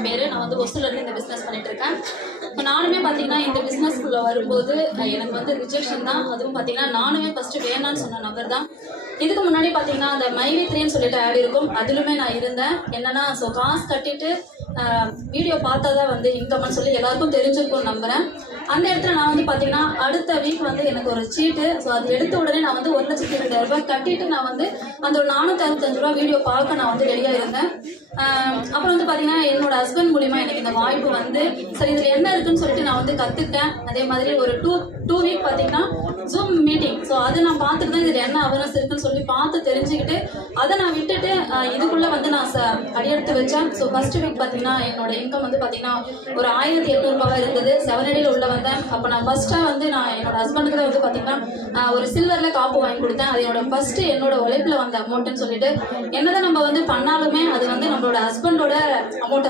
என் பேர். நான் வந்து ஒசூர்லேருந்து இந்த பிஸ்னஸ் பண்ணிகிட்ருக்கேன். இப்போ நானுமே பார்த்தீங்கன்னா இந்த பிஸ்னஸ்க்குள்ளே வரும்போது எனக்கு வந்து ரிஜெக்ஷன் தான். அதுவும் பார்த்தீங்கன்னா நானுமே ஃபஸ்ட்டு வேணான்னு சொன்ன நபர் தான். இதுக்கு முன்னாடி பார்த்தீங்கன்னா அந்த மைவி3ன்னு சொல்லிட்டு ஆட் இருக்கும், அதிலுமே நான் இருந்தேன். என்னென்னா காசு கட்டிட்டு வீடியோ பார்த்தா தான் வந்து இன்கம்னு சொல்லி எல்லாருக்கும் தெரிஞ்சிருக்கும்னு நம்புகிறேன். அந்த இடத்துல நான் வந்து பார்த்தீங்கன்னா அடுத்த வீக் வந்து எனக்கு ஒரு சீட்டு. அது எடுத்த உடனே நான் வந்து 1,20,000 கட்டிட்டு நான் வந்து அந்த ஒரு 465 வீடியோ பார்க்க நான் வந்து ரெடியாக இருந்தேன். அப்புறம் வந்து பார்த்தீங்கன்னா என்னோட ஹஸ்பண்ட் மூலிமா எனக்கு இந்த வாய்ப்பு வந்து சரி இதில் என்ன இருக்குன்னு சொல்லிட்டு நான் வந்து கற்றுக்கிட்டேன். அதே மாதிரி ஒரு டூ வீக் பார்த்தீங்கன்னா ஜூம் மீட்டிங். அதை நான் பார்த்துட்டு தான் இதில் என்ன அவேர்னஸ் இருக்குன்னு சொல்லி பார்த்து தெரிஞ்சுக்கிட்டு அதை நான் விட்டுட்டு இதுக்குள்ளே வந்து நான் அடியெடுத்து வச்சேன். ஃபர்ஸ்ட் வீக் பார்த்தீங்கன்னா என்னோட இன்கம் வந்து பார்த்தீங்கன்னா ஒரு 1,800 இருந்தது. 7 அடியில் உள்ள வந்தேன். அப்போ நான் ஃபர்ஸ்ட்டாக வந்து நான் என்னோட ஹஸ்பண்டுக்கு தான் வந்து பார்த்தீங்கன்னா ஒரு சில்வரில் காப்பு வாங்கி கொடுத்தேன். அது என்னோட உழைப்பில் வந்த அமௌண்ட்டுன்னு சொல்லிட்டு என்னதான் நம்ம வந்து பண்ணாலுமே அது வந்து நம்மளோட ஹஸ்பண்டோட அமௌண்ட்டை